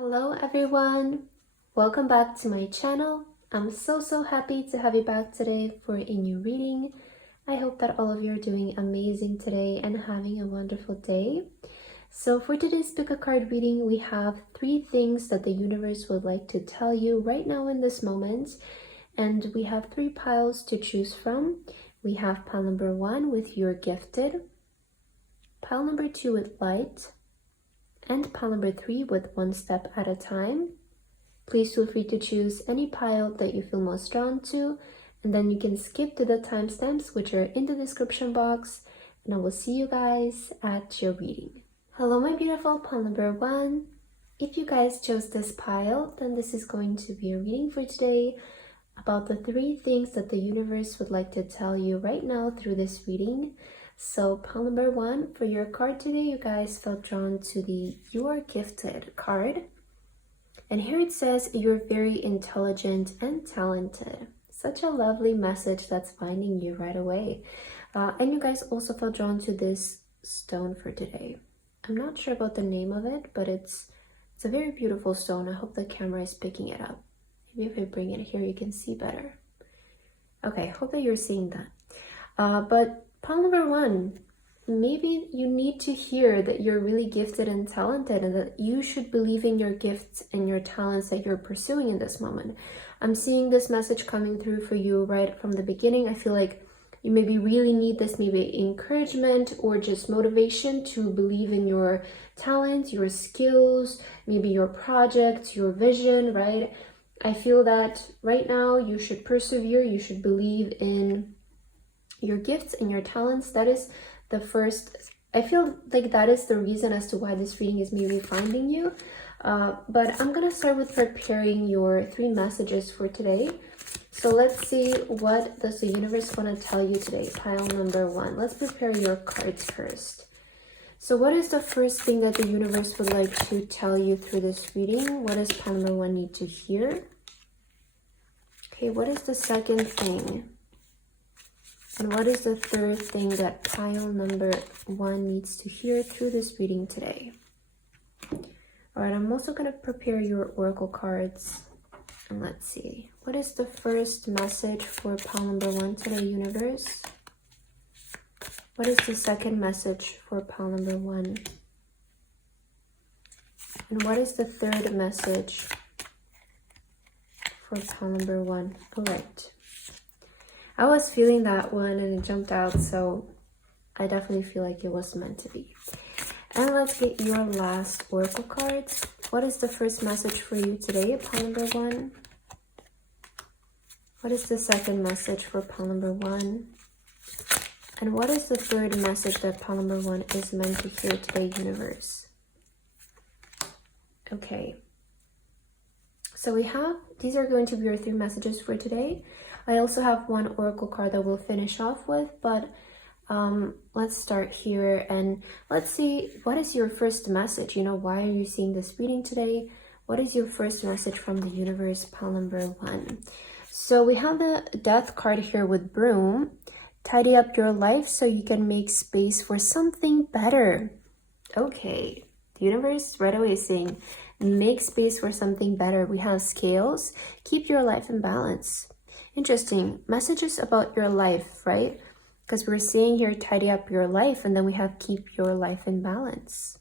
Hello everyone, welcome back to my channel. I'm so happy to have you back today for a new reading. I hope that all of you are doing amazing today and having a wonderful day. So for today's pick a card reading, we have 3 things that the universe would like to tell you right now in this moment. And we have 3 piles to choose from. We have pile number 1 with You're Gifted, pile number 2 with Light, and pile number 3 with One Step at a Time. Please feel free to choose any pile that you feel most drawn to, and then you can skip to the timestamps which are in the description box, and I will see you guys at your reading. Hello my beautiful pile number 1. If you guys chose this pile, then this is going to be a reading for today about the 3 things that the universe would like to tell you right now through this reading. So pile number 1, for your card today, you guys felt drawn to the You Are Gifted card. And here it says, you're very intelligent and talented. Such a lovely message that's finding you right away. And you guys also felt drawn to this stone for today. I'm not sure about the name of it, but it's a very beautiful stone. I hope the camera is picking it up. Maybe if I bring it here, you can see better. Okay, hope that you're seeing that. But pile number 1, maybe you need to hear that you're really gifted and talented and that you should believe in your gifts and your talents that you're pursuing in this moment. I'm seeing this message coming through for you right from the beginning. I feel like you maybe really need this, maybe encouragement or just motivation to believe in your talents, your skills, maybe your projects, your vision, right? I feel that right now you should persevere, you should believe in your gifts and your talents. That is the first, I feel like that is the reason as to why this reading is maybe finding you. But I'm gonna start with preparing your 3 messages for today. So let's see, what does the universe want to tell you today? Pile number 1. Let's prepare your cards first. So what is the first thing that the universe would like to tell you through this reading? What does pile number 1 need to hear? Okay, what is the second thing? And what is the third thing that pile number 1 needs to hear through this reading today? All right, I'm also going to prepare your oracle cards. And let's see. What is the first message for pile number 1 today, universe? What is the second message for pile number 1? And what is the third message for pile number 1? All right. I was feeling that one and it jumped out, so I definitely feel like it was meant to be. And let's get your last oracle cards. What is the first message for you today, pile number 1? What is the second message for pile number 1? And what is the third message that pile number 1 is meant to hear today, universe? Okay. So we have, these are going to be your 3 messages for today. I also have 1 oracle card that we'll finish off with, but let's start here and let's see, what is your first message? You know, why are you seeing this reading today? What is your first message from the universe, pile number 1? So we have the Death card here with Broom. Tidy up your life so you can make space for something better. Okay, the universe right away is saying, make space for something better. We have Scales. Keep your life in balance. Interesting. Messages about your life, right? Because we're seeing here, tidy up your life, and then we have keep your life in balance.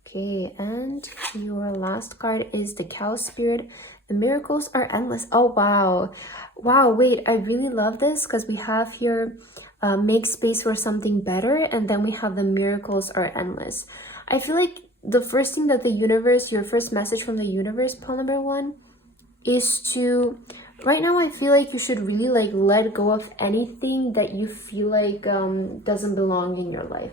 Okay, and your last card is the Cow Spirit. The miracles are endless. Oh, wow. Wow, wait, I really love this because we have here, make space for something better, and then we have the miracles are endless. I feel like the first thing that the universe, your first message from the universe, pile number 1, is to, right now I feel like you should really like let go of anything that you feel like doesn't belong in your life.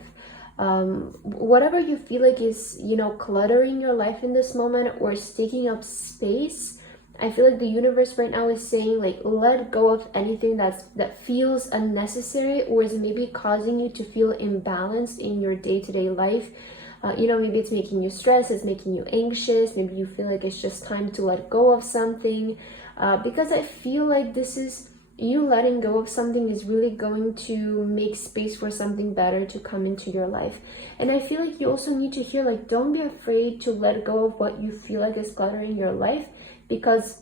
Whatever you feel like is, you know, cluttering your life in this moment or is taking up space, I feel like the universe right now is saying like let go of anything that feels unnecessary or is maybe causing you to feel imbalanced in your day-to-day life. You know, maybe it's making you stressed, it's making you anxious, maybe you feel like it's just time to let go of something. Because I feel like this is you letting go of something is really going to make space for something better to come into your life. And I feel like you also need to hear, like, don't be afraid to let go of what you feel like is cluttering your life, because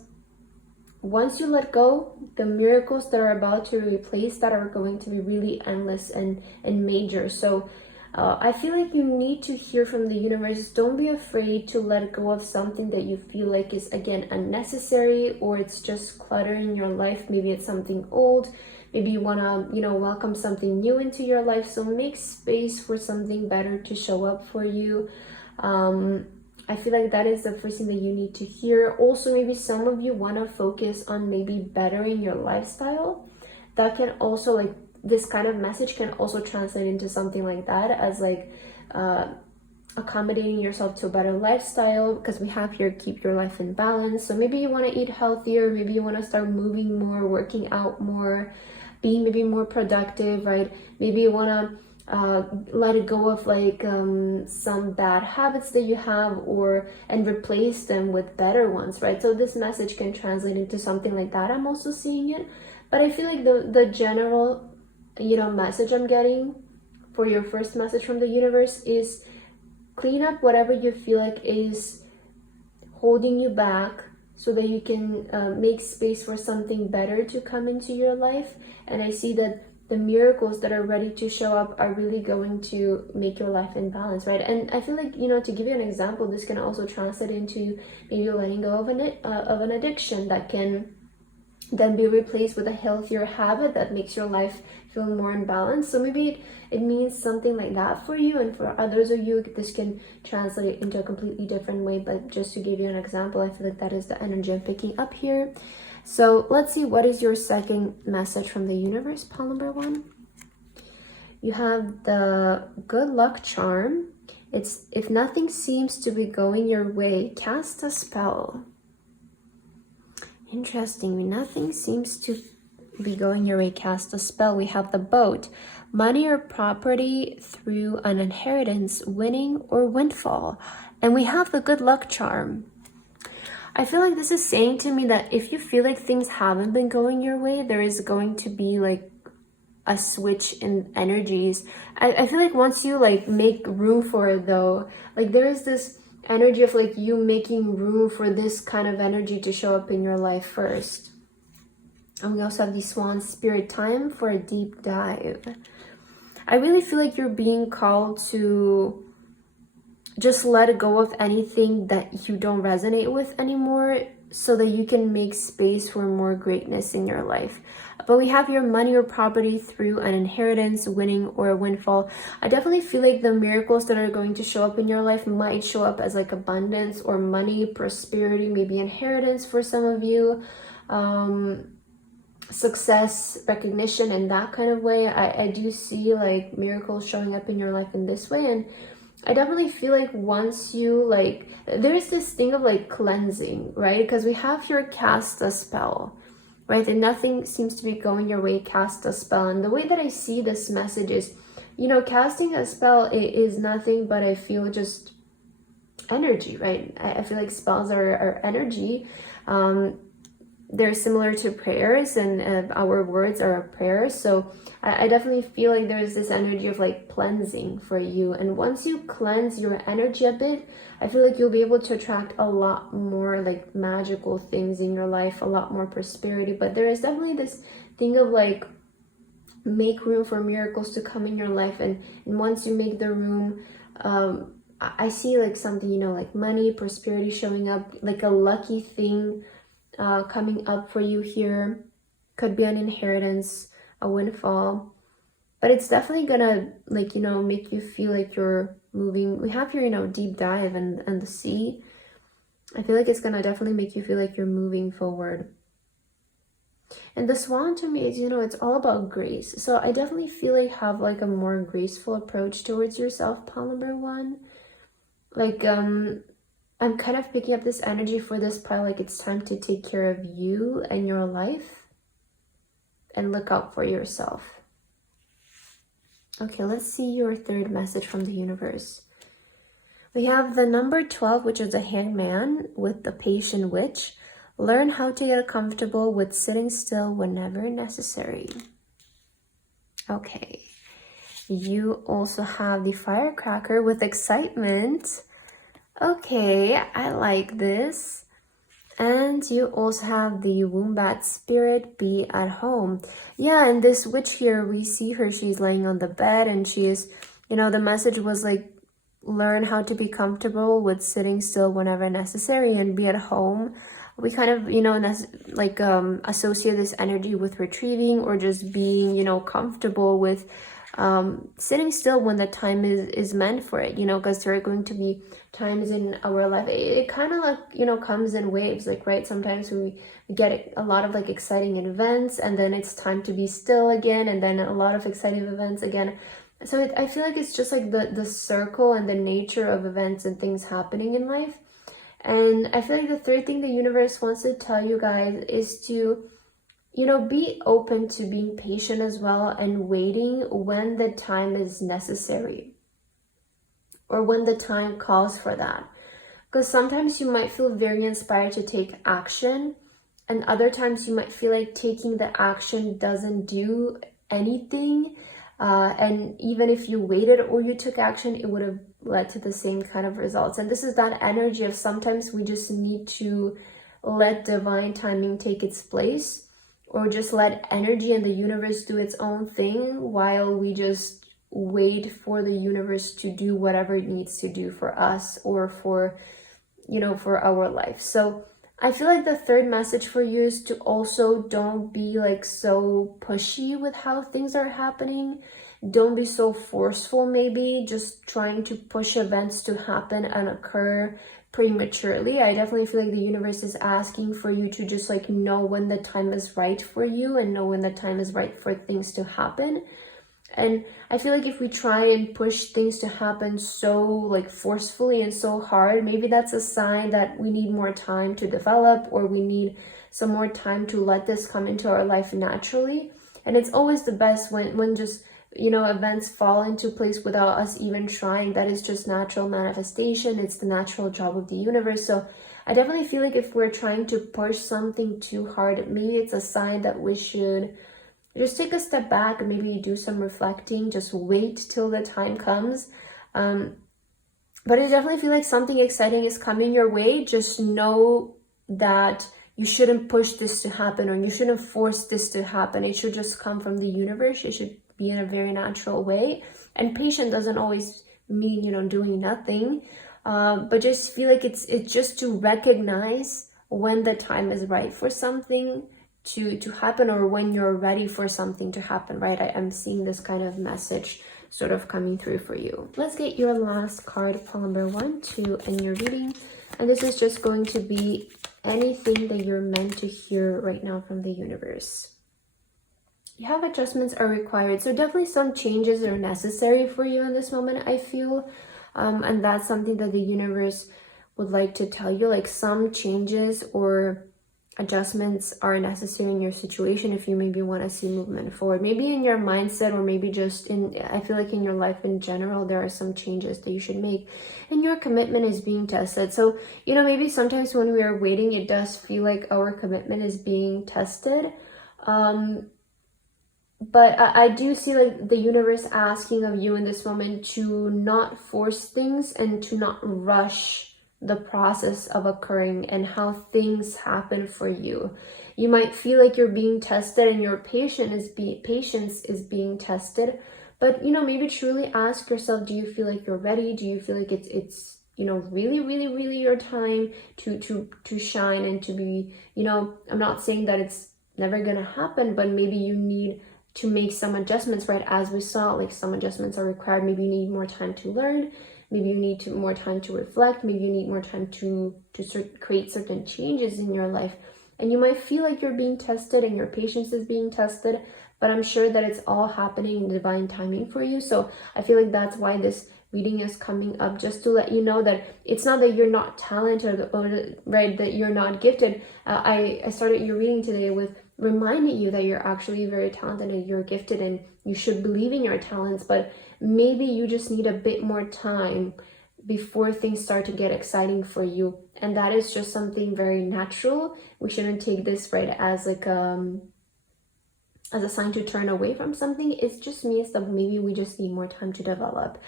once you let go, the miracles that are about to replace that are going to be really endless and major. So I feel like you need to hear from the universe. Don't be afraid to let go of something that you feel like is, again, unnecessary, or it's just clutter in your life. Maybe it's something old. Maybe you want to, welcome something new into your life. So make space for something better to show up for you. I feel like that is the first thing that you need to hear. Also, maybe some of you want to focus on maybe bettering your lifestyle. That can also, like, this kind of message can also translate into something like that, as like accommodating yourself to a better lifestyle, because we have here keep your life in balance. So maybe you want to eat healthier, maybe you want to start moving more, working out more, being maybe more productive, right? Maybe you want to let it go of like some bad habits that you have, and replace them with better ones, right? So this message can translate into something like that. I'm also seeing it, but I feel like the general message I'm getting for your first message from the universe is clean up whatever you feel like is holding you back, so that you can make space for something better to come into your life. And I see that the miracles that are ready to show up are really going to make your life in balance, right? And I feel like, to give you an example, this can also translate into maybe letting go of an addiction that can then be replaced with a healthier habit that makes your life feel more in balance. So maybe it means something like that for you, and for others of you this can translate into a completely different way. But just to give you an example, I feel like that is the energy I'm picking up here. So let's see, what is your second message from the universe, pile number 1? You have the good luck charm. It's, if nothing seems to be going your way, cast a spell. Interesting. When nothing seems to be going your way, cast a spell. We have the boat. Money or property through an inheritance, winning or windfall. And we have the good luck charm. I feel like this is saying to me that if you feel like things haven't been going your way, there is going to be like a switch in energies. I feel like once you like make room for it though, like there is this energy of like you making room for this kind of energy to show up in your life first. And we also have the swan spirit, time for a deep dive. I really feel like you're being called to just let go of anything that you don't resonate with anymore, so that you can make space for more greatness in your life. But we have your money or property through an inheritance, winning or a windfall. I definitely feel like the miracles that are going to show up in your life might show up as like abundance or money, prosperity, maybe inheritance for some of you, success, recognition in that kind of way. I do see like miracles showing up in your life in this way. And I definitely feel like once you like, there's this thing of like cleansing, right? Because we have your cast a spell, right? And nothing seems to be going your way, cast a spell. And the way that I see this message is, casting a spell is nothing but, I feel, just energy, right? I feel like spells are energy. They're similar to prayers, and our words are a prayer. So I definitely feel like there's this energy of like cleansing for you. And once you cleanse your energy a bit, I feel like you'll be able to attract a lot more like magical things in your life, a lot more prosperity. But there is definitely this thing of like, make room for miracles to come in your life. And once you make the room, I see like something, like money, prosperity showing up, like a lucky thing coming up for you here. Could be an inheritance, a windfall, but it's definitely gonna like make you feel like you're moving. We have your deep dive and the sea. I feel like it's gonna definitely make you feel like you're moving forward. And the swan to me is it's all about grace. So I definitely feel like have like a more graceful approach towards yourself, pile number 1. Like I'm kind of picking up this energy for this pile, like it's time to take care of you and your life and look out for yourself. Okay, let's see your third message from the universe. We have the number 12, which is the hangman with the patient witch. Learn how to get comfortable with sitting still whenever necessary. Okay. You also have the firecracker with excitement. Okay, I like this. And you also have the wombat spirit, be at home. Yeah, and this witch here, we see her, she's laying on the bed and she is, you know, the message was like, learn how to be comfortable with sitting still whenever necessary and be at home. We kind of, you know, associate this energy with retrieving or just being, you know, comfortable with sitting still when the time is meant for it, you know, because there are going to be times in our life, it kind of like, you know, comes in waves, like, right, sometimes we get a lot of like exciting events and then it's time to be still again, and then a lot of exciting events again. So I feel like it's just like the circle and the nature of events and things happening in life. And I feel like the third thing the universe wants to tell you guys is to, you know, be open to being patient as well and waiting when the time is necessary or when the time calls for that. Because sometimes you might feel very inspired to take action, and other times you might feel like taking the action doesn't do anything. And even if you waited or you took action, it would have led to the same kind of results. And this is that energy of sometimes we just need to let divine timing take its place, or just let energy and the universe do its own thing while we just wait for the universe to do whatever it needs to do for us or for, you know, for our life. So I feel like the third message for you is to also don't be like so pushy with how things are happening. Don't be so forceful, maybe just trying to push events to happen and occur prematurely. I definitely feel like the universe is asking for you to just like know when the time is right for you and know when the time is right for things to happen. And I feel like if we try and push things to happen so like forcefully and so hard, maybe that's a sign that we need more time to develop, or we need some more time to let this come into our life naturally. And it's always the best when just, you know, events fall into place without us even trying. That is just natural manifestation. It's the natural job of the universe. So I definitely feel like if we're trying to push something too hard, maybe it's a sign that we should just take a step back and maybe do some reflecting, just wait till the time comes. But I definitely feel like something exciting is coming your way. Just know that you shouldn't push this to happen, or you shouldn't force this to happen. It should just come from the universe. It should be in a very natural way. And patient doesn't always mean, you know, doing nothing. But just feel like it's just to recognize when the time is right for something to happen, or when you're ready for something to happen, right? I'm seeing this kind of message sort of coming through for you. Let's get your last card, pile number 1, 2, and your reading. And this is just going to be anything that you're meant to hear right now from the universe. You have adjustments are required. So definitely some changes are necessary for you in this moment, I feel. And that's something that the universe would like to tell you, like some changes or adjustments are necessary in your situation if you maybe want to see movement forward, maybe in your mindset, or maybe just in, I feel like in your life in general, there are some changes that you should make, and your commitment is being tested. So, you know, maybe sometimes when we are waiting, it does feel like our commitment is being tested. But I do see like the universe asking of you in this moment to not force things and to not rush the process of occurring and how things happen for you. You might feel like you're being tested and your patience is being tested, but you know, maybe truly ask yourself, do you feel like you're ready? Do you feel like it's you know, really your time to shine and to be, you know, I'm not saying that it's never gonna happen, but maybe you need to make some adjustments, right? As we saw, like some adjustments are required. Maybe you need more time to learn. Maybe you need more time to reflect. Maybe you need more time to create certain changes in your life. And you might feel like you're being tested and your patience is being tested, but I'm sure that it's all happening in divine timing for you. So I feel like that's why this reading is coming up, just to let you know that it's not that you're not talented or right, that you're not gifted. I started your reading today with reminding you that you're actually very talented and you're gifted and you should believe in your talents, but maybe you just need a bit more time before things start to get exciting for you. And that is just something very natural. We shouldn't take this right as like as a sign to turn away from something. It just means that maybe we just need more time to develop.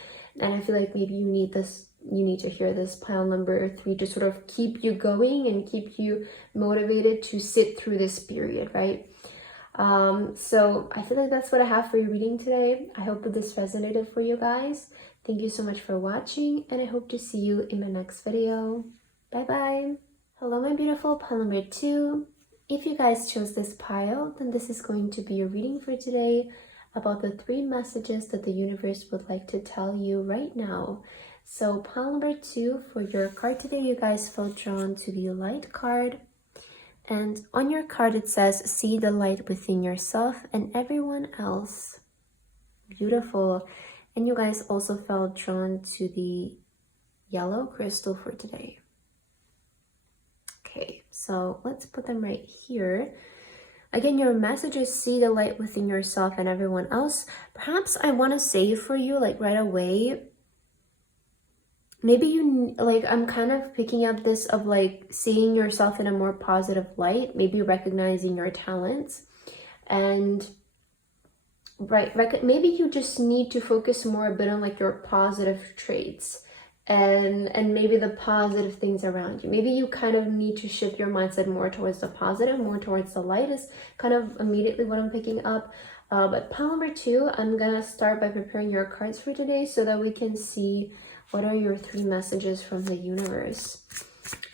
And I feel like maybe you need to hear this pile number 3 to sort of keep you going and keep you motivated to sit through this period, right? So I feel like that's what I have for your reading today. I hope that this resonated for you guys. Thank you so much for watching, and I hope to see you in my next video. Bye bye. Hello, my beautiful pile number 2. If you guys chose this pile, then this is going to be your reading for today about the 3 messages that the universe would like to tell you right now. So pile number 2, for your card today, you guys felt drawn to the light card. And on your card it says, see the light within yourself and everyone else. Beautiful. And you guys also felt drawn to the yellow crystal for today. Okay, so let's put them right here. Again, your message is see the light within yourself and everyone else. Perhaps I want to say for you, like right away, maybe you, like, I'm kind of picking up this of like seeing yourself in a more positive light, maybe recognizing your talents, and maybe you just need to focus more a bit on like your positive traits and maybe the positive things around you. Maybe you kind of need to shift your mindset more towards the positive, more towards the light is kind of immediately what I'm picking up. But pile number 2, I'm gonna start by preparing your cards for today so that we can see what are your 3 messages from the universe.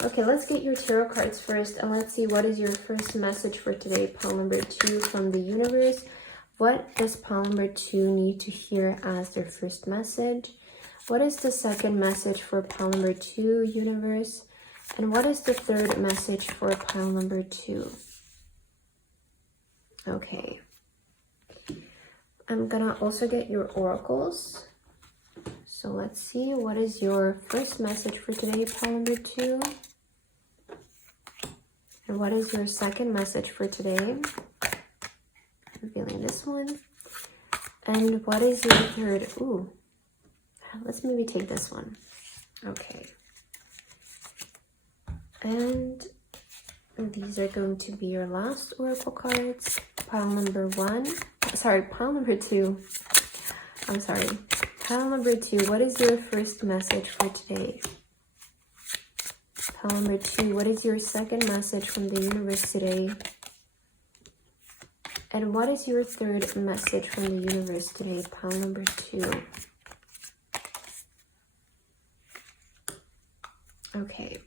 Okay, let's get your tarot cards first, and let's see what is your first message for today, pile number 2 from the universe. What does pile number 2 need to hear as their first message? What is the second message for pile number 2, universe? And what is the third message for pile number 2? Okay. I'm gonna also get your oracles. So let's see, what is your first message for today, pile number 2? And what is your second message for today? Revealing this one. And what is your third? Ooh, let's maybe take this one. Okay. And these are going to be your last oracle cards. Pile number 2. I'm sorry. Pile number 2, what is your first message for today? Pile number 2, what is your second message from the universe today? And what is your third message from the universe today, pile number 2? Okay.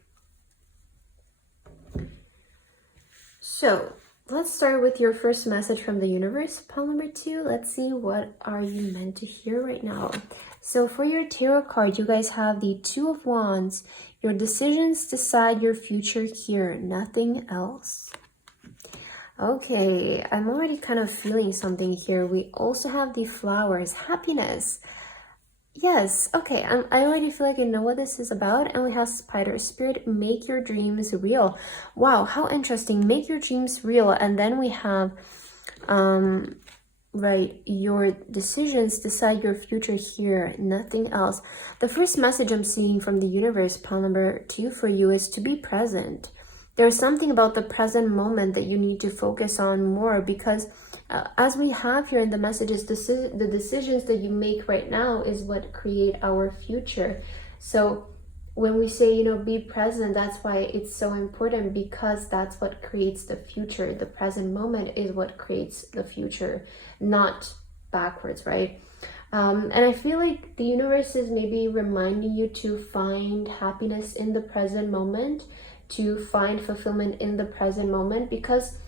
So let's start with your first message from the universe, pile number 2. Let's see, what are you meant to hear right now? So for your tarot card, you guys have the 2 of Wands. Your decisions decide your future here, nothing else. Okay, I'm already kind of feeling something here. We also have the flowers, happiness. Yes, okay, I already feel like I know what this is about. And we have Spider Spirit, make your dreams real. Wow, how interesting, make your dreams real. And then we have, right, your decisions decide your future here, nothing else. The first message I'm seeing from the universe, pile number 2 for you, is to be present. There's something about the present moment that you need to focus on more, because as we have here in the messages, the decisions that you make right now is what create our future. So when we say, you know, be present, that's why it's so important, because that's what creates the future. The present moment is what creates the future, not backwards, right? And I feel like the universe is maybe reminding you to find happiness in the present moment, to find fulfillment in the present moment, because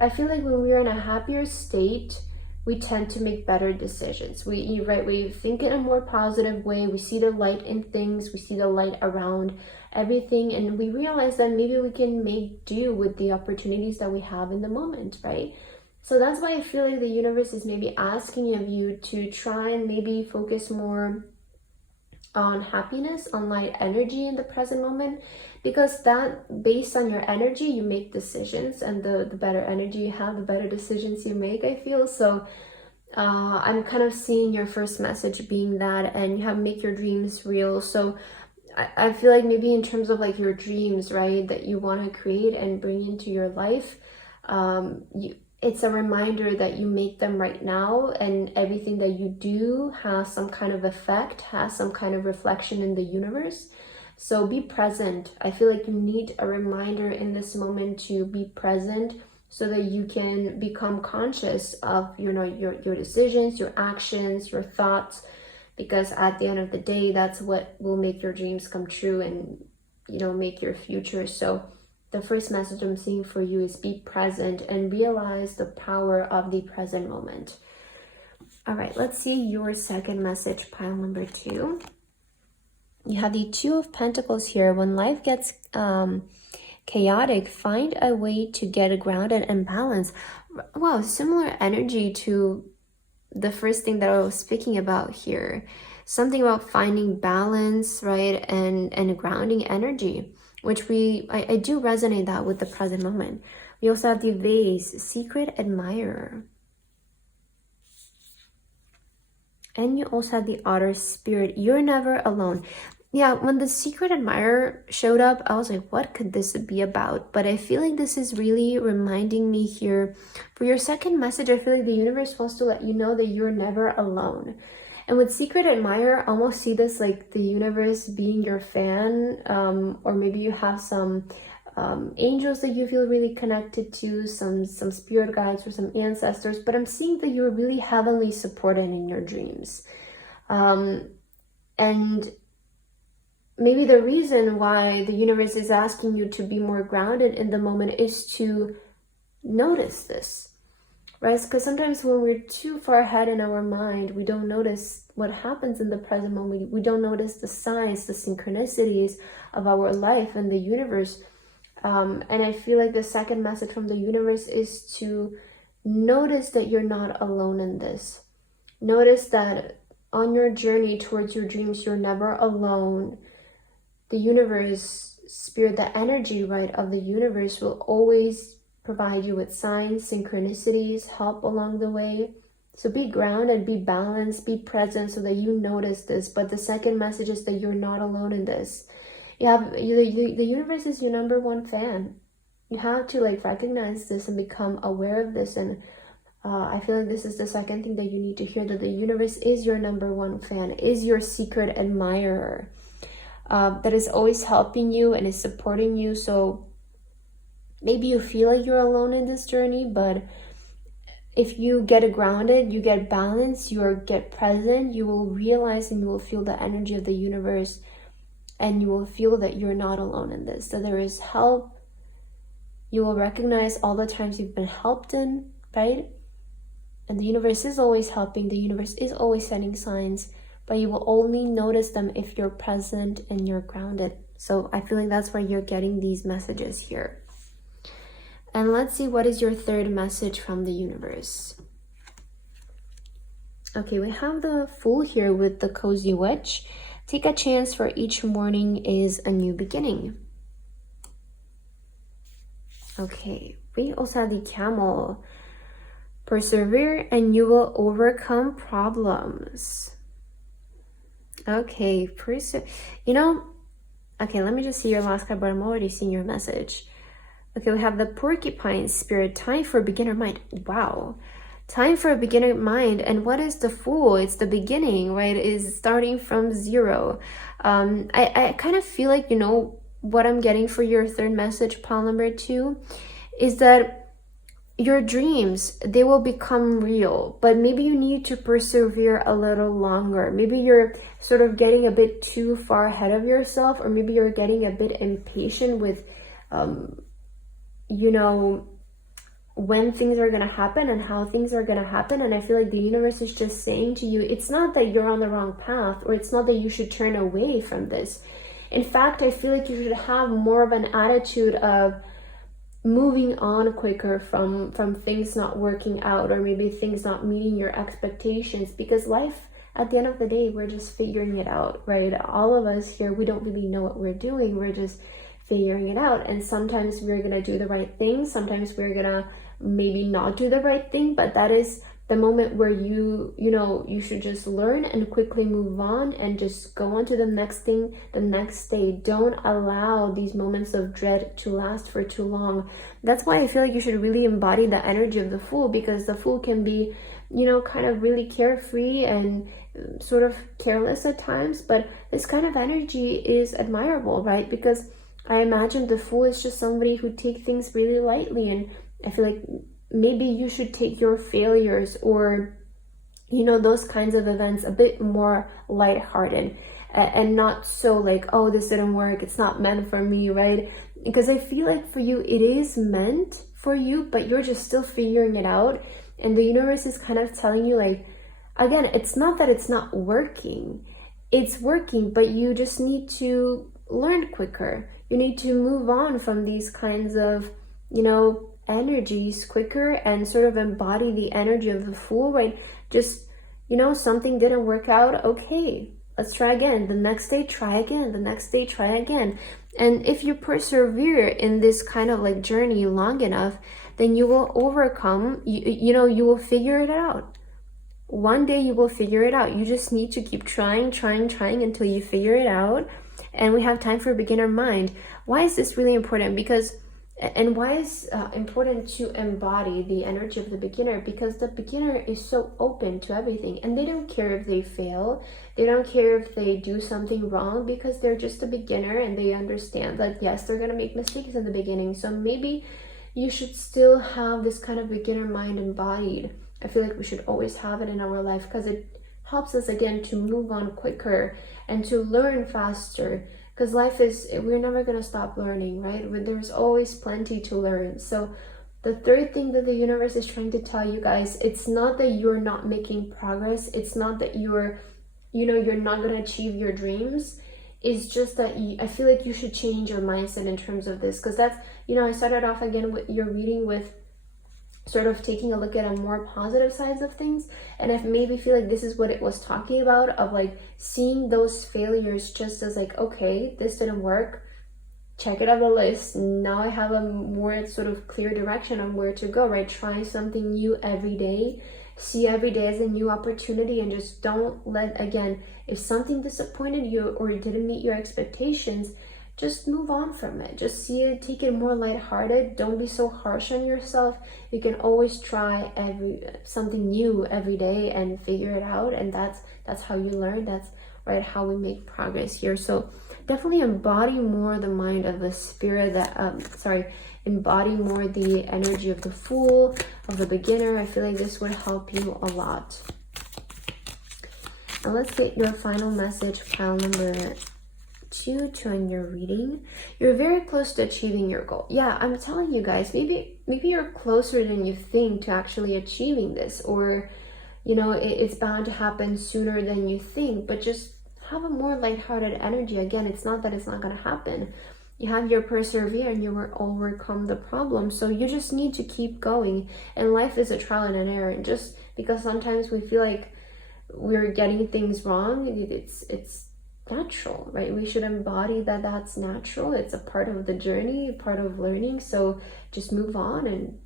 I feel like when we're in a happier state, we tend to make better decisions. We think in a more positive way. We see the light in things, we see the light around everything, and we realize that maybe we can make do with the opportunities that we have in the moment, right? So that's why I feel like the universe is maybe asking of you to try and maybe focus more on happiness, on light energy in the present moment, because that, based on your energy, you make decisions, and the better energy you have, the better decisions you make, I feel. So I'm kind of seeing your first message being that, and you have make your dreams real. So I feel like maybe in terms of like your dreams, right, that you want to create and bring into your life, it's a reminder that you make them right now, and everything that you do has some kind of effect, has some kind of reflection in the universe. So be present. I feel like you need a reminder in this moment to be present, so that you can become conscious of, you know, your decisions, your actions, your thoughts, because at the end of the day, that's what will make your dreams come true and, you know, make your future. So the first message I'm seeing for you is be present and realize the power of the present moment. All right, let's see your second message, pile number 2. You have the 2 of Pentacles here. When life gets chaotic, find a way to get grounded and balanced. Wow, similar energy to the first thing that I was speaking about here. Something about finding balance, right, and grounding energy, which I do resonate that with the present moment. We also have the vase, secret admirer. And you also have the otter spirit. You're never alone. Yeah, when the secret admirer showed up, I was like, what could this be about? But I feel like this is really reminding me here. For your second message, I feel like the universe wants to let you know that you're never alone. And with secret admirer, I almost see this like the universe being your fan, or maybe you have some angels that you feel really connected to, some spirit guides or some ancestors. But I'm seeing that you're really heavily supported in your dreams. And maybe the reason why the universe is asking you to be more grounded in the moment is to notice this, right? Because sometimes when we're too far ahead in our mind, we don't notice what happens in the present moment. We don't notice the signs, the synchronicities of our life and the universe. And I feel like the second message from the universe is to notice that you're not alone in this. Notice that on your journey towards your dreams, you're never alone. The universe, spirit, the energy, right, of the universe will always provide you with signs, synchronicities, help along the way. So be grounded, be balanced, be present so that you notice this. But the second message is that you're not alone in this. The universe is your number 1 fan. You have to like recognize this and become aware of this. And I feel like this is the second thing that you need to hear, that the universe is your number 1 fan, is your secret admirer. That is always helping you and is supporting you. So maybe you feel like you're alone in this journey, but if you get grounded, you get balanced, you get present, you will realize and you will feel the energy of the universe, and you will feel that you're not alone in this, that there is help. You will recognize all the times you've been helped in, right? And the universe is always helping, the universe is always sending signs, but you will only notice them if you're present and you're grounded. So I feel like that's why you're getting these messages here. And let's see, what is your third message from the universe? Okay, we have the Fool here with the Cozy Witch. Take a chance, for each morning is a new beginning. Okay, we also have the Camel. Persevere and you will overcome problems. Okay, you know, okay, let me just see your last card, but I'm already seeing your message. Okay, we have the Porcupine Spirit. Time for a beginner mind. Wow. Time for a beginner mind. And what is the Fool? It's the beginning, right? It's starting from 0. I kind of feel like, you know, what I'm getting for your third message, pile number 2, is that your dreams, they will become real, but maybe you need to persevere a little longer. Maybe you're sort of getting a bit too far ahead of yourself, or maybe you're getting a bit impatient with, you know, when things are going to happen and how things are going to happen. And I feel like the universe is just saying to you, it's not that you're on the wrong path, or it's not that you should turn away from this. In fact, I feel like you should have more of an attitude of moving on quicker from things not working out, or maybe things not meeting your expectations, because life, at the end of the day, we're just figuring it out, right? All of us here, we don't really know what we're doing. We're just figuring it out. And sometimes we're going to do the right thing. Sometimes we're going to maybe not do the right thing, but that is the moment where you should just learn and quickly move on and just go on to the next thing, the next day. Don't allow these moments of dread to last for too long. That's why I feel like you should really embody the energy of the Fool, because the Fool can be, kind of really carefree and sort of careless at times, but this kind of energy is admirable, right? Because I imagine the Fool is just somebody who takes things really lightly, and I feel like maybe you should take your failures or those kinds of events a bit more lighthearted, and not so like, oh, this didn't work, it's not meant for me, right? Because I feel like for you it is meant for you, but you're just still figuring it out, and the universe is kind of telling you, like, again, it's not that it's not working, it's working, but you just need to learn quicker. You need to move on from these kinds of energies quicker and sort of embody the energy of the Fool, right? Just, something didn't work out, okay, let's try again. The next day, try again. The next day, try again. And if you persevere in this kind of like journey long enough, then you will overcome, you will figure it out. One day you will figure it out. You just need to keep trying until you figure it out. And we have time for beginner mind. Why is this really important? Because And why is important to embody the energy of the beginner? Because the beginner is so open to everything, and they don't care if they fail. They don't care if they do something wrong, because they're just a beginner and they understand that yes, they're gonna make mistakes in the beginning. So maybe you should still have this kind of beginner mind embodied. I feel like we should always have it in our life, because it helps us again to move on quicker and to learn faster. Because life is, we're never going to stop learning, right? There's always plenty to learn. So the third thing that the universe is trying to tell you guys, it's not that you're not making progress. It's not that you're not going to achieve your dreams. It's just that I feel like you should change your mindset in terms of this. Because that's, I started off again with your reading with sort of taking a look at a more positive sides of things, and I maybe feel like this is what it was talking about, of like seeing those failures just as like, okay, this didn't work, check it out the list, now I have a more sort of clear direction on where to go, right? Try something new every day, see every day as a new opportunity, and just don't let, again, if something disappointed you or it didn't meet your expectations, just move on from it. Just see it, take it more lighthearted. Don't be so harsh on yourself. You can always try something new every day and figure it out, and that's how you learn. That's right, how we make progress here. So definitely embody more the mind of the spirit, embody more the energy of the Fool, of the beginner. I feel like this would help you a lot. Now let's get your final message, pile number 2 to end your reading. You're very close to achieving your goal. Yeah, I'm telling you guys, maybe you're closer than you think to actually achieving this, or it's bound to happen sooner than you think. But just have a more lighthearted energy. Again, it's not that it's not going to happen. You have your persevere and you will overcome the problem. So you just need to keep going, and life is a trial and an error. And just because sometimes we feel like we're getting things wrong, it's natural, right? We should embody that that's natural. It's a part of the journey, part of learning. So just move on and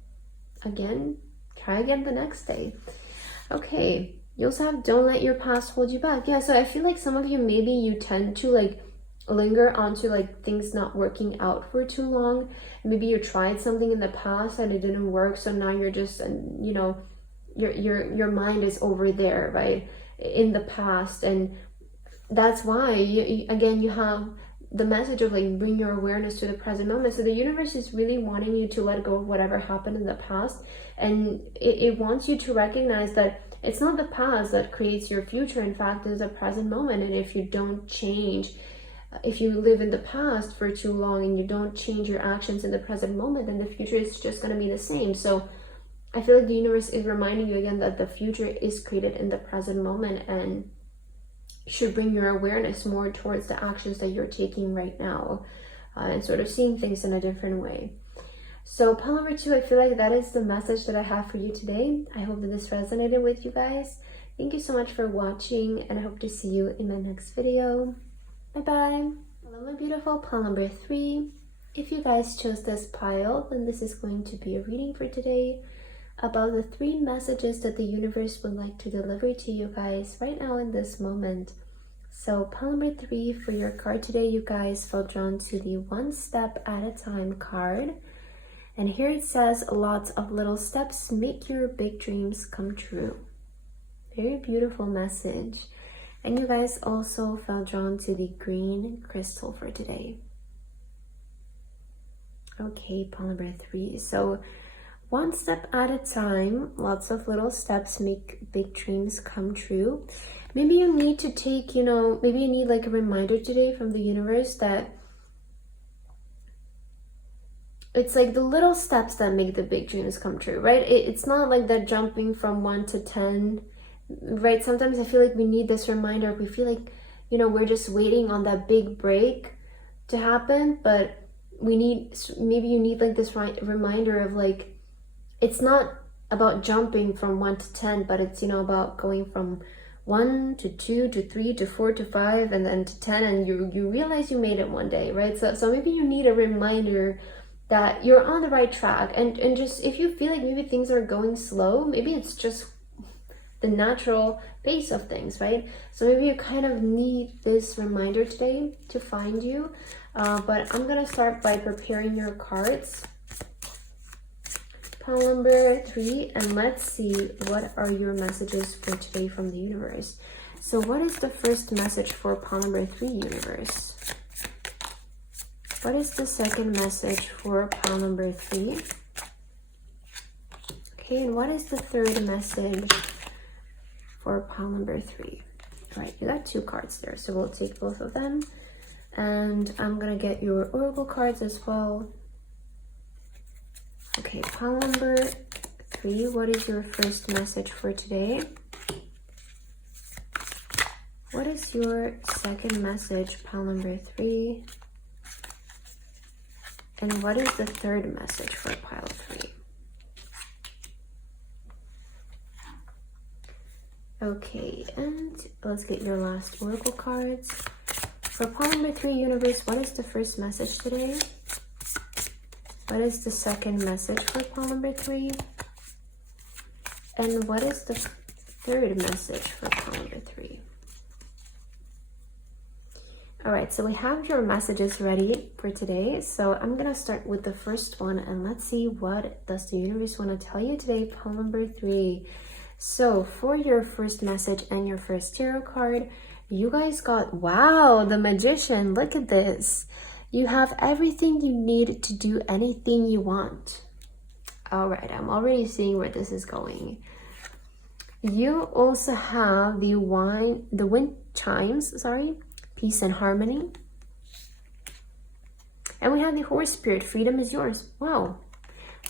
again, try again the next day. Okay, you also have don't let your past hold you back. Yeah, so I feel like some of you, maybe you tend to like linger onto like things not working out for too long. Maybe you tried something in the past and it didn't work, so now you're just your mind is over there, right, in the past. And that's why you have the message of like bring your awareness to the present moment. So the universe is really wanting you to let go of whatever happened in the past, and it wants you to recognize that it's not the past that creates your future. In fact, it's the present moment. And if you don't change, if you live in the past for too long and you don't change your actions in the present moment, then the future is just going to be the same. So I feel like the universe is reminding you again that the future is created in the present moment, and should bring your awareness more towards the actions that you're taking right now, and sort of seeing things in a different way. So pile number 2, I feel like that is the message that I have for you today. I hope that this resonated with you guys. Thank you so much for watching, and I hope to see you in my next video. Bye bye. Hello my beautiful, pile number 3. If you guys chose this pile, then this is going to be a reading for today. about the 3 messages that the universe would like to deliver to you guys right now in this moment. So pile number 3 for your card today, you guys felt drawn to the One Step at a Time card. And here it says, lots of little steps make your big dreams come true. Very beautiful message. And you guys also felt drawn to the green crystal for today. Okay, pile number 3. So one step at a time, lots of little steps make big dreams come true. Maybe you need to take, maybe you need like a reminder today from the universe that it's like the little steps that make the big dreams come true, right? It's not like that jumping from 1 to 10, right? Sometimes I feel like we need this reminder. We feel like, we're just waiting on that big break to happen, but maybe you need like this reminder of like, it's not about jumping from 1 to 10, but it's, about going from 1 to 2 to 3 to 4 to 5 and then to 10, and you realize you made it one day, right? So maybe you need a reminder that you're on the right track, and just if you feel like maybe things are going slow, maybe it's just the natural pace of things, right? So maybe you kind of need this reminder today to find you. But I'm gonna start by preparing your cards. Pile number 3, and let's see what are your messages for today from the universe. So what is the first message for pile number 3, universe? What is the second message for pile number 3? Okay, and what is the third message for pile number 3? All right, you got 2 cards there, so we'll take both of them. And I'm gonna get your oracle cards as well. Okay, pile number 3, what is your first message for today? What is your second message, pile number 3? And what is the third message for pile 3? Okay, and let's get your last oracle cards. For pile number 3, universe, what is the first message today? What is the second message for pile number 3? And what is the third message for pile number 3? All right, so we have your messages ready for today. So I'm gonna start with the first one, and let's see what does the universe want to tell you today, pile number 3. So for your first message and your first tarot card, you guys got, wow, the Magician. Look at this. You have everything you need to do anything you want. All right, I'm already seeing where this is going. You also have the wind chimes, peace and harmony. And we have the horse spirit, freedom is yours. Wow,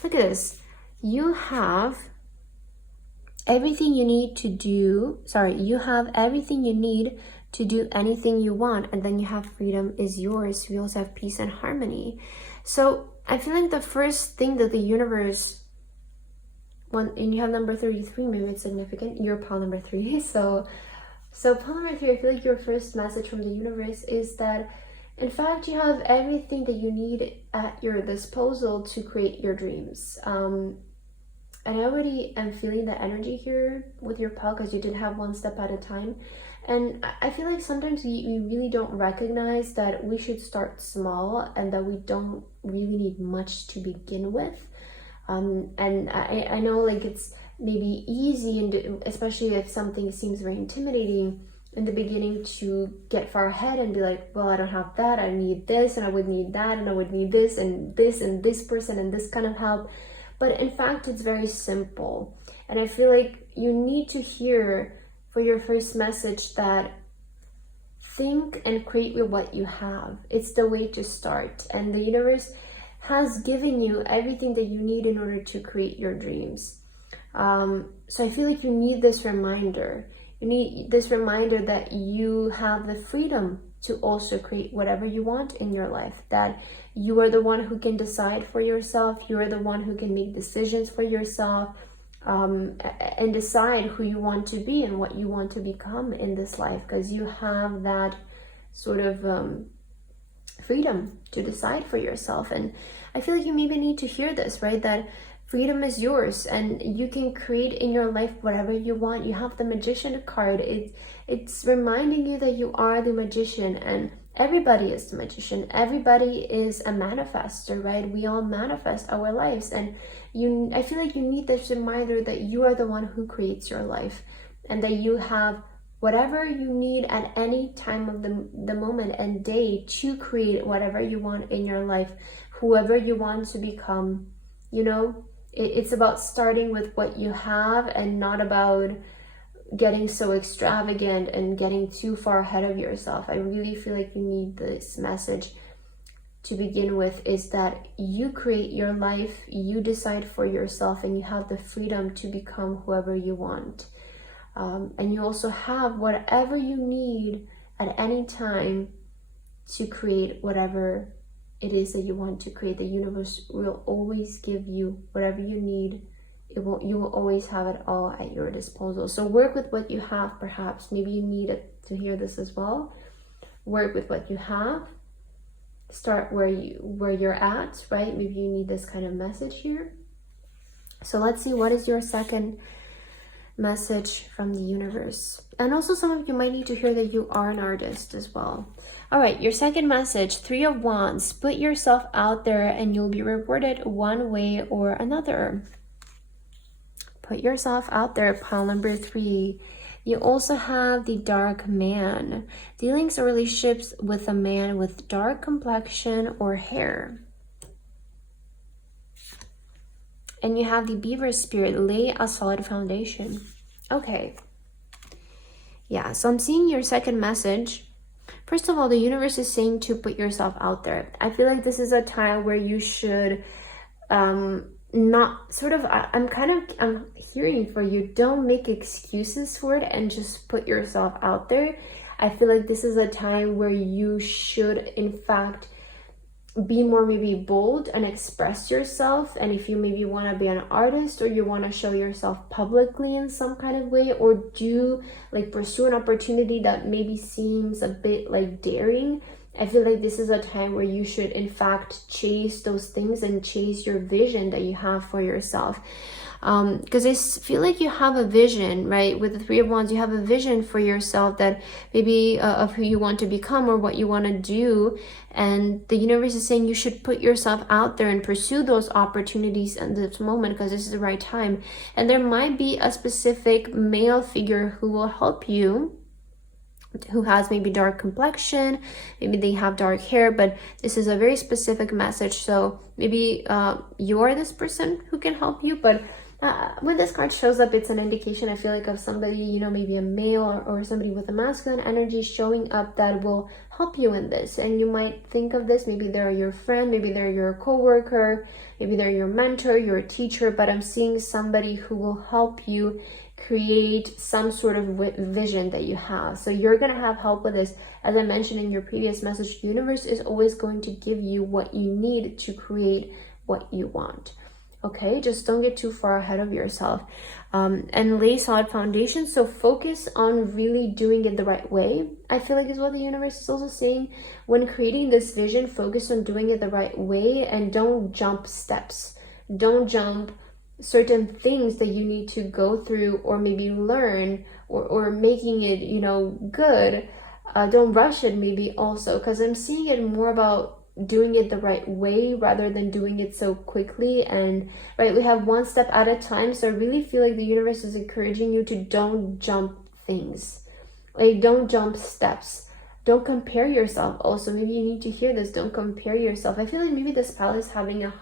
look at this. You have everything you need to do, you have everything you need to do anything you want, and then you have freedom is yours. We also have peace and harmony. So I feel like the first thing that the universe, and you have number 33, maybe it's significant, you're pile number 3. So pile number 3, I feel like your first message from the universe is that in fact you have everything that you need at your disposal to create your dreams. And I already am feeling the energy here with your pile, because you did have one step at a time. And I feel like sometimes we really don't recognize that we should start small and that we don't really need much to begin with. And I know like it's maybe easy, and especially if something seems very intimidating in the beginning, to get far ahead and be like, well, I don't have that, I need this, and I would need that, and I would need this and this person and this kind of help. But in fact, it's very simple. And I feel like you need to hear for your first message that think and create with what you have. It's the way to start. And the universe has given you everything that you need in order to create your dreams. So I feel like you need this reminder. You need this reminder that you have the freedom to also create whatever you want in your life, that you are the one who can decide for yourself, you are the one who can make decisions for yourself, and decide who you want to be and what you want to become in this life, because you have that sort of freedom to decide for yourself. And I feel like you maybe need to hear this, right? That freedom is yours, and you can create in your life whatever you want. You have the Magician card. It's reminding you that you are the magician, and everybody is the magician. Everybody is a manifester, right? We all manifest our lives, and I feel like you need this reminder that you are the one who creates your life, and that you have whatever you need at any time of the moment and day to create whatever you want in your life, whoever you want to become. You know, it's about starting with what you have, and not about getting so extravagant and getting too far ahead of yourself. I really feel like you need this message to begin with, is that you create your life, you decide for yourself, and you have the freedom to become whoever you want. And you also have whatever you need at any time to create whatever it is that you want to create. The universe will always give you whatever you need. You will always have it all at your disposal. So work with what you have. Perhaps maybe you need it to hear this as well. Work with what you have. Start where you're at, right? Maybe you need this kind of message here. So let's see, what is your second message from the universe? And also, some of you might need to hear that you are an artist as well. All right, your second message, 3 of Wands. Put yourself out there and you'll be rewarded one way or another. Put yourself out there, pile number 3. You also have the Dark Man. Dealings or relationships with a man with dark complexion or hair. And you have the Beaver Spirit. Lay a solid foundation. Okay. Yeah, so I'm seeing your second message. First of all, the universe is saying to put yourself out there. I feel like this is a time where you should not sort of, I'm hearing for you, don't make excuses for it and just put yourself out there. I feel like this is a time where you should, in fact, be more maybe bold and express yourself. And if you maybe want to be an artist, or you want to show yourself publicly in some kind of way, or pursue an opportunity that maybe seems a bit like daring, I feel like this is a time where you should in fact chase those things and chase your vision that you have for yourself. Because I feel like you have a vision, right? With the 3 of Wands, you have a vision for yourself, that maybe of who you want to become or what you want to do. And the universe is saying you should put yourself out there and pursue those opportunities in this moment, because this is the right time. And there might be a specific male figure who will help you, who has maybe dark complexion, maybe they have dark hair, but this is a very specific message. So maybe you're this person who can help you. But when this card shows up, it's an indication, I feel like, of somebody, you know, maybe a male or somebody with a masculine energy showing up that will help you in this. And you might think of this, maybe they're your friend, maybe they're your co-worker, maybe they're your mentor, your teacher, but I'm seeing somebody who will help you create some sort of vision that you have. So you're going to have help with this. As I mentioned in your previous message, the universe is always going to give you what you need to create what you want. Okay, just don't get too far ahead of yourself, and lay solid foundation. So focus on really doing it the right way, I feel like, is what the universe is also saying. When creating this vision, focus on doing it the right way, and don't jump steps. Don't jump certain things that you need to go through or maybe learn, or making it, you know, good. Don't rush it maybe also, because I'm seeing it more about doing it the right way rather than doing it so quickly. And right, we have one step at a time. So I really feel like the universe is encouraging you to don't jump things, like don't jump steps. Don't compare yourself. Also, maybe you need to hear this. Don't compare yourself. I feel like maybe this pal is having a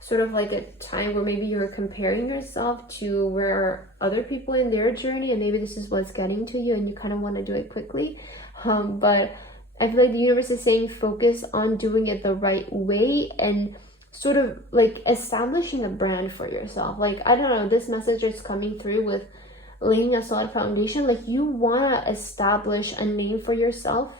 sort of like a time where maybe you're comparing yourself to where other people in their journey, and maybe this is what's getting to you and you kind of want to do it quickly. But I feel like the universe is saying focus on doing it the right way, and sort of like establishing a brand for yourself. Like, I don't know, this message is coming through with laying a solid foundation. Like, you want to establish a name for yourself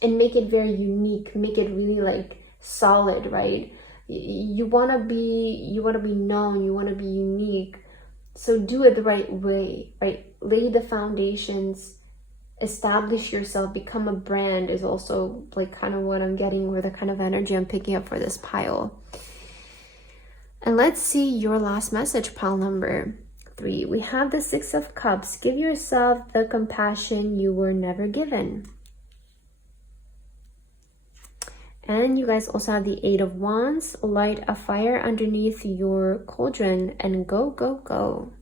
and make it very unique, make it really like solid, right? You want to be known, you want to be unique. So do it the right way, right? Lay the foundations, establish yourself, become a brand is also like kind of what I'm getting, or the kind of energy I'm picking up for this pile. And let's see your last message, pile number 3. We have the 6 of Cups. Give yourself the compassion you were never given. And you guys also have the 8 of Wands. Light a fire underneath your cauldron and go, go, go.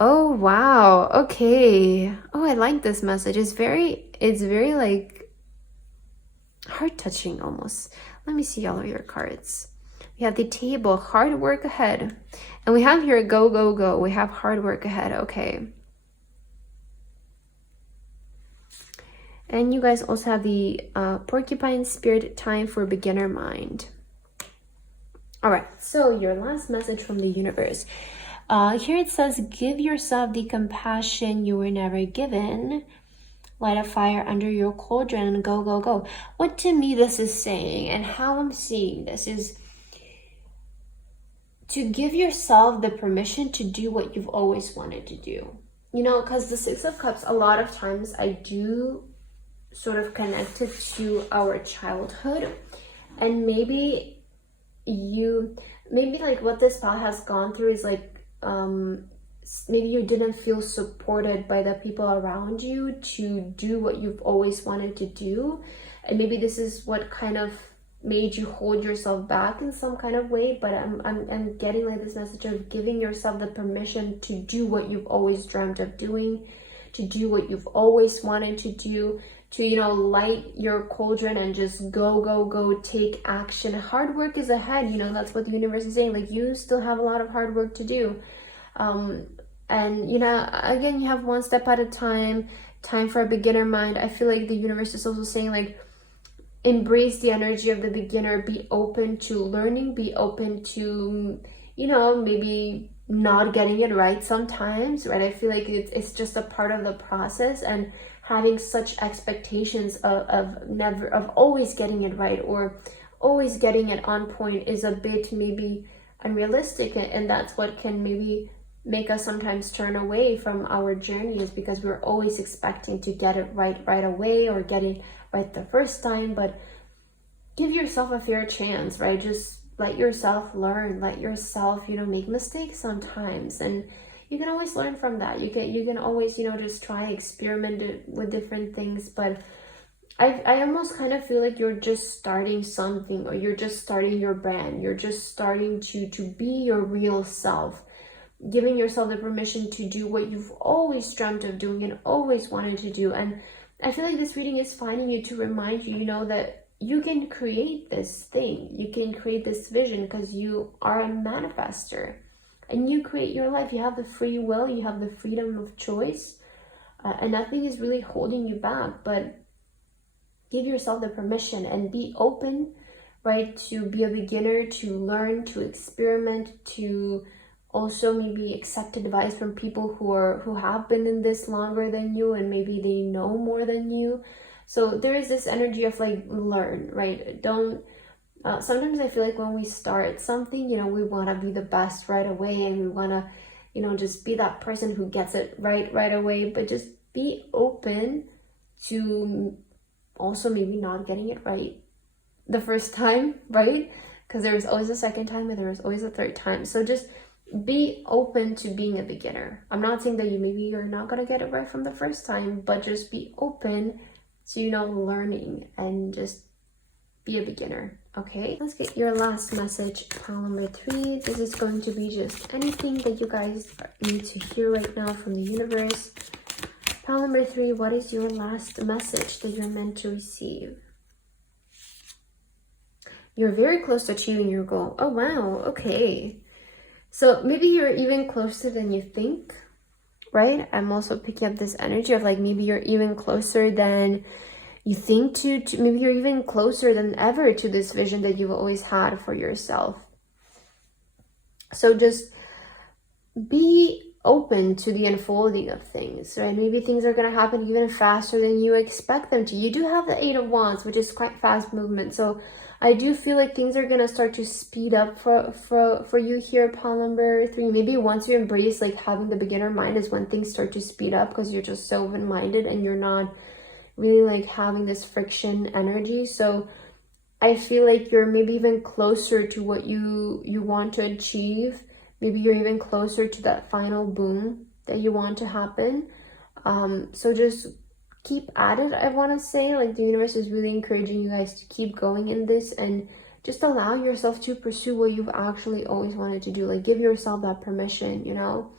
Oh, wow. Okay. Oh, I like this message. It's very like heart-touching almost. Let me see all of your cards. We have the Table, hard work ahead. And we have here go, go, go. We have hard work ahead. Okay. And you guys also have the Porcupine Spirit, time for beginner mind. All right, so your last message from the universe. Here it says, give yourself the compassion you were never given. Light a fire under your cauldron and go, go, go. What to me this is saying, and how I'm seeing this, is to give yourself the permission to do what you've always wanted to do. You know, because the 6 of Cups, a lot of times I do sort of connect it to our childhood. And maybe like what this pile has gone through is like, maybe you didn't feel supported by the people around you to do what you've always wanted to do, and maybe this is what kind of made you hold yourself back in some kind of way. But I'm getting like this message of giving yourself the permission to do what you've always dreamt of doing, to do what you've always wanted to do, to, you know, light your cauldron and just go, go, go, take action. Hard work is ahead, you know, that's what the universe is saying. Like, you still have a lot of hard work to do. And, you know, again, you have one step at a time for a beginner mind. I feel like the universe is also saying, like, embrace the energy of the beginner, be open to learning, be open to, you know, maybe not getting it right sometimes, right? I feel like it's just a part of the process, and having such expectations of always getting it right or always getting it on point is a bit maybe unrealistic, and that's what can maybe make us sometimes turn away from our journeys, because we're always expecting to get it right away or get it right the first time. But give yourself a fair chance, right? Just let yourself learn, let yourself, you know, make mistakes sometimes, and you can always learn from that. You can always, you know, just try, experiment with different things. But I almost kind of feel like you're just starting something, or you're just starting your brand. You're just starting to be your real self, giving yourself the permission to do what you've always dreamt of doing and always wanted to do. And I feel like this reading is finding you to remind you, you know, that you can create this thing. You can create this vision, because you are a manifester. And you create your life. You have the free will, you have the freedom of choice, and nothing is really holding you back. But give yourself the permission and be open, right, to be a beginner, to learn, to experiment, to also maybe accept advice from people who have been in this longer than you, and maybe they know more than you. So there is this energy of like, learn, right? Don't sometimes I feel like when we start something, you know, we want to be the best right away, and we want to, you know, just be that person who gets it right away. But just be open to also maybe not getting it right the first time, right? Because there is always a second time, and there is always a third time. So just be open to being a beginner. I'm not saying that you're not going to get it right from the first time, but just be open to, you know, learning, and just be a beginner. Okay, let's get your last message, pile number 3. This is going to be just anything that you guys need to hear right now from the universe. Pile number 3, what is your last message that you're meant to receive? You're very close to achieving your goal. Oh, wow. Okay. So maybe you're even closer than you think, right? I'm also picking up this energy of like, maybe you're even closer than you think to maybe you're even closer than ever to this vision that you've always had for yourself. So just be open to the unfolding of things, right? Maybe things are going to happen even faster than you expect them to. You do have the 8 of Wands, which is quite fast movement. So I do feel like things are going to start to speed up for you here, pile number 3. Maybe once you embrace like having the beginner mind is when things start to speed up, because you're just so open-minded and you're not really like having this friction energy. So I feel like you're maybe even closer to what you want to achieve. Maybe you're even closer to that final boom that you want to happen. So just keep at it, I want to say. Like, the universe is really encouraging you guys to keep going in this, and just allow yourself to pursue what you've actually always wanted to do. Like, give yourself that permission, you know.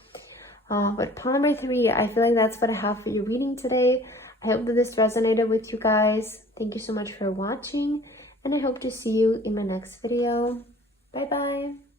But pile number 3, I feel like that's what I have for your reading today. I hope that this resonated with you guys. Thank you so much for watching, and I hope to see you in my next video. Bye bye.